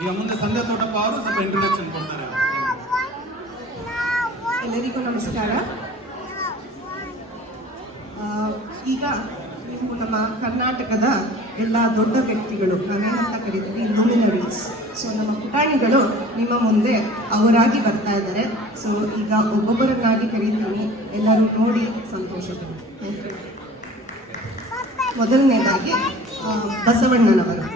ಈಗ ಮುಂದೆ ಸಂಧ್ಯಾ ತೋಟಪ್ಪ ಅವರು ಸ್ವಲ್ಪ ಇಂಟ್ರೊಡಕ್ಷನ್ ಕೊಡ್ತಾರೆ. ಎಲ್ಲರಿಗೂ ನಮಸ್ಕಾರ. ಈಗ ನೀವು ನಮ್ಮ ಕರ್ನಾಟಕದ ಎಲ್ಲ ದೊಡ್ಡ ವ್ಯಕ್ತಿಗಳು, ನಾವೇನಂತ ಕರಿತೀವಿ ಲೂಮಿನರೀಸ್, ಸೊ ನಮ್ಮ ಪುಟಾಣಿಗಳು ನಿಮ್ಮ ಮುಂದೆ ಅವರಾಗಿ ಬರ್ತಾ ಇದ್ದಾರೆ. ಸೊ ಈಗ ಒಬ್ಬೊಬ್ಬರನ್ನಾಗಿ ಕರೀತೀನಿ, ಎಲ್ಲರೂ ನೋಡಿ ಸಂತೋಷಪಡಿ. ಮೊದಲನೇದಾಗಿ ಬಸವಣ್ಣನವರು.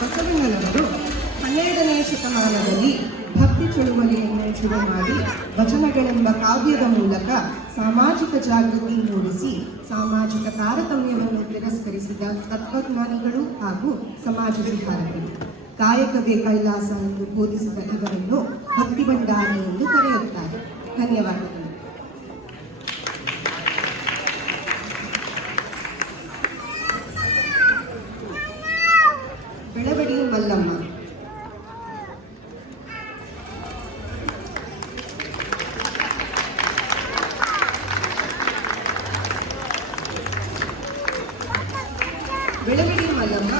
ಬಸವಣ್ಣನವರು 12ನೇ ಶತಮಾನದಲ್ಲಿ ಭಕ್ತಿ ಚಳುವಳಿಯನ್ನು ಶುರು ಮಾಡಿ ವಚನಗಳೆಂಬ ಕಾವ್ಯದ ಮೂಲಕ ಸಾಮಾಜಿಕ ಜಾಗೃತಿ ಮೂಡಿಸಿ ಸಾಮಾಜಿಕ ತಾರತಮ್ಯವನ್ನು ತಿರಸ್ಕರಿಸಿದ ತತ್ವಜ್ಞಾನಿಗಳು ಹಾಗೂ ಸಮಾಜ ಸುಧಾರಕರು. ಕಾಯಕವೇ ಕೈಲಾಸ ಎಂದು ಬೋಧಿಸಿದ ಇವರನ್ನು ಭಕ್ತಿ ಭಂಡಾರಿ ಎಂದು ಕರೆಯುತ್ತಾರೆ. ಧನ್ಯವಾದಗಳು. ಬೆಳವಡಿ ಮಲ್ಲಮ್ಮ. ಬೆಳವಡಿ ಮಲ್ಲಮ್ಮ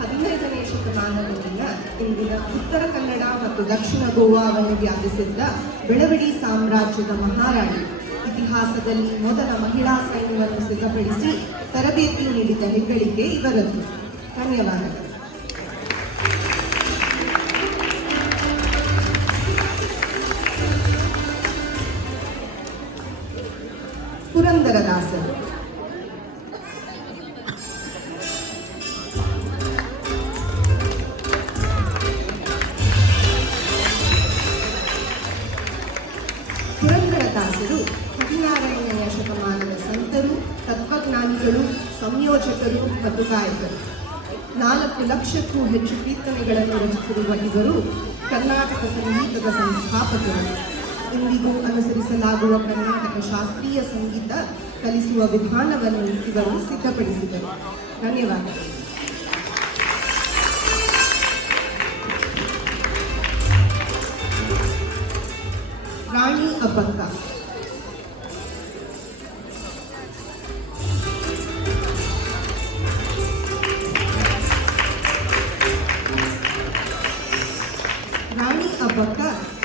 15ನೇ ಶತಮಾನದಲ್ಲಿನ ಇಂದಿನ ಉತ್ತರ ಕನ್ನಡ ಮತ್ತು ದಕ್ಷಿಣ ಗೋವಾವನ್ನು ವ್ಯಾಪಿಸಿದ್ದ ಬೆಳವಡಿ ಸಾಮ್ರಾಜ್ಯದ ಮಹಾರಾಣಿ. ಇತಿಹಾಸದಲ್ಲಿ ಮೊದಲ ಮಹಿಳಾ ಸೈನ್ಯವನ್ನು ಸಿದ್ಧಪಡಿಸಿ ತರಬೇತಿ ನೀಡಿದ ಹೆಗ್ಗಳಿಕೆ ಇವರದ್ದು. ಧನ್ಯವಾದಗಳು. ಪುರಂದರದಾಸರು. ಪುರಂದರದಾಸರು 16ನೇ ಶತಮಾನದ ಸಂತರು, ತತ್ವಜ್ಞಾನಿಗಳು, ಸಂಯೋಜಕರು ಮತ್ತು ಗಾಯಕರು. 4 ಲಕ್ಷಕ್ಕೂ ಹೆಚ್ಚು ಕೀರ್ತನೆಗಳನ್ನು ರಚಿಸಿರುವ ಇವರು ಕರ್ನಾಟಕ ಸಂಗೀತದ ಸಂಸ್ಥಾಪಕರು. ಇಂದಿಗೂ ಅನುಸರಿಸಲಾಗುವ ಕರ್ನಾಟಕ ಶಾಸ್ತ್ರೀಯ ಸಂಗೀತ ಕಲಿಸುವ ವಿಧಾನವನ್ನು ಇವರು ಸಿದ್ಧಪಡಿಸಿದರು. ಧನ್ಯವಾದಗಳು. ರಾಣಿ ಅಬ್ಬಕ್ಕ. ರಾಣಿ ಅಬ್ಬಕ್ಕ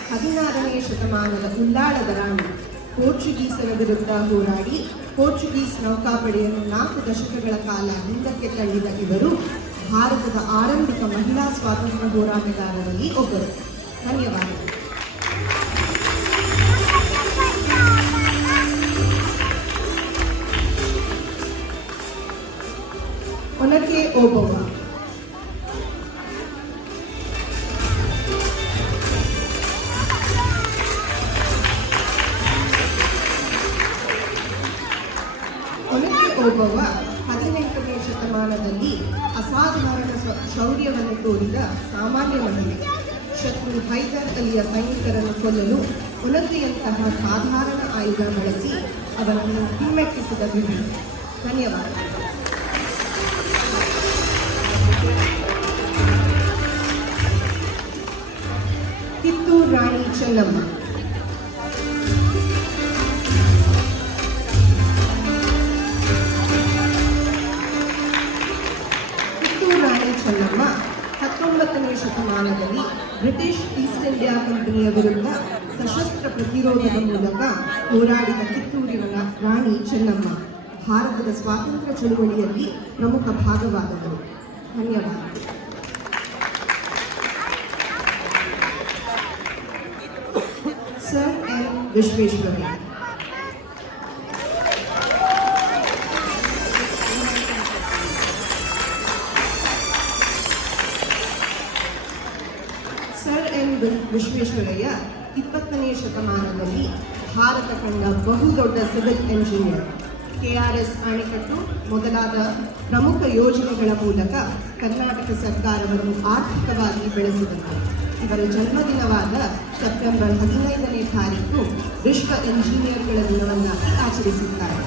16ನೇ ಶತಮಾನದ ಉಲ್ಲಾಳದ ರಾಣಿ. ಪೋರ್ಚುಗೀಸರ ವಿರುದ್ಧ ಹೋರಾಡಿ ಪೋರ್ಚುಗೀಸ್ ನೌಕಾಪಡೆಯನ್ನು 4 ದಶಕಗಳ ಕಾಲ ಹಿಂದಕ್ಕೆ ತಳ್ಳಿದ ಇವರು ಭಾರತದ ಆರಂಭಿಕ ಮಹಿಳಾ ಸ್ವಾತಂತ್ರ್ಯ ಹೋರಾಟಗಾರರಲ್ಲಿ ಒಬ್ಬರು. ಧನ್ಯವಾದಗಳು. ಒನಕೆ ಓಬವ್ವ. ಒನಕೆ ಓಬವ್ವ 18ನೇ ಶತಮಾನದಲ್ಲಿ ಅಸಾಧಾರಣ ಶೌರ್ಯವನ್ನು ತೋರಿದ ಸಾಮಾನ್ಯ ಮಹಿಳೆ. ಶತ್ರು ಹೈದರ್ ಅಲಿಯ ಸೈನಿಕರನ್ನು ಕೊಲ್ಲಲು ಒನಕೆಯಂತಹ ಸಾಧಾರಣ ಆಯುಧ ಬಳಸಿ ಅವರನ್ನು ಹಿಮ್ಮೆಟ್ಟಿಸಿದ ಗೃಹಿಣಿ. ಧನ್ಯವಾದಗಳು. ಕಿತ್ತೂರು ರಾಣಿ ಚೆನ್ನಮ್ಮ. ಕಿತ್ತೂರು ರಾಣಿ ಚೆನ್ನಮ್ಮ 19ನೇ ಶತಮಾನದಲ್ಲಿ ಬ್ರಿಟಿಷ್ ಈಸ್ಟ್ ಇಂಡಿಯಾ ಕಂಪನಿಯ ವಿರುದ್ಧ ಸಶಸ್ತ್ರ ಪ್ರತಿರೋಧದ ಮೂಲಕ ಹೋರಾಡಿದ ಕಿತ್ತೂರಿನ ರಾಣಿ ಚೆನ್ನಮ್ಮ ಭಾರತದ ಸ್ವಾತಂತ್ರ್ಯ ಚಳುವಳಿಯಲ್ಲಿ ಪ್ರಮುಖ ಭಾಗವಾದವರು. ಧನ್ಯವಾದಗಳು. Sir M Visvesvaraya. Sir M Visvesvaraya 20ನೇ ಶತಮಾನದಲ್ಲಿ ಭಾರತ ಕಂಡ ಬಹುದೊಡ್ಡ ಸಿವಿಲ್ ಎಂಜಿನಿಯರ್. KRS ಅಣೆಕಟ್ಟು ಮೊದಲಾದ ಪ್ರಮುಖ ಯೋಜನೆಗಳ ಮೂಲಕ ಕರ್ನಾಟಕ ಸರ್ಕಾರವನ್ನು ಆರ್ಥಿಕವಾಗಿ ಬೆಳೆಸಿದರು. ಇವರ ಜನ್ಮದಿನವಾದ ಸೆಪ್ಟೆಂಬರ್ 15ನೇ ತಾರೀಕು ವಿಶ್ವ ಎಂಜಿನಿಯರ್ಗಳ ದಿನವನ್ನಾಗಿ ಆಚರಿಸುತ್ತಾರೆ.